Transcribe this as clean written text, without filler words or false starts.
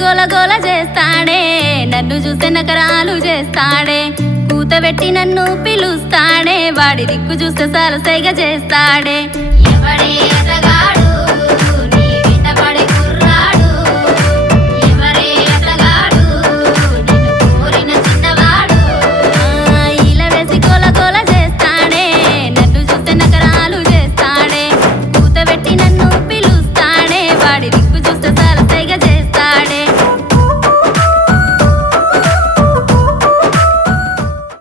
గోల గోల చేస్తాడే, నన్ను చూస్తే నకరాలు చేస్తాడే, కూతబెట్టి నన్ను పిలుస్తాడే, వాడి దిక్కు చూస్తే సాలు సైగ చేస్తాడే. ఎవడే అతగా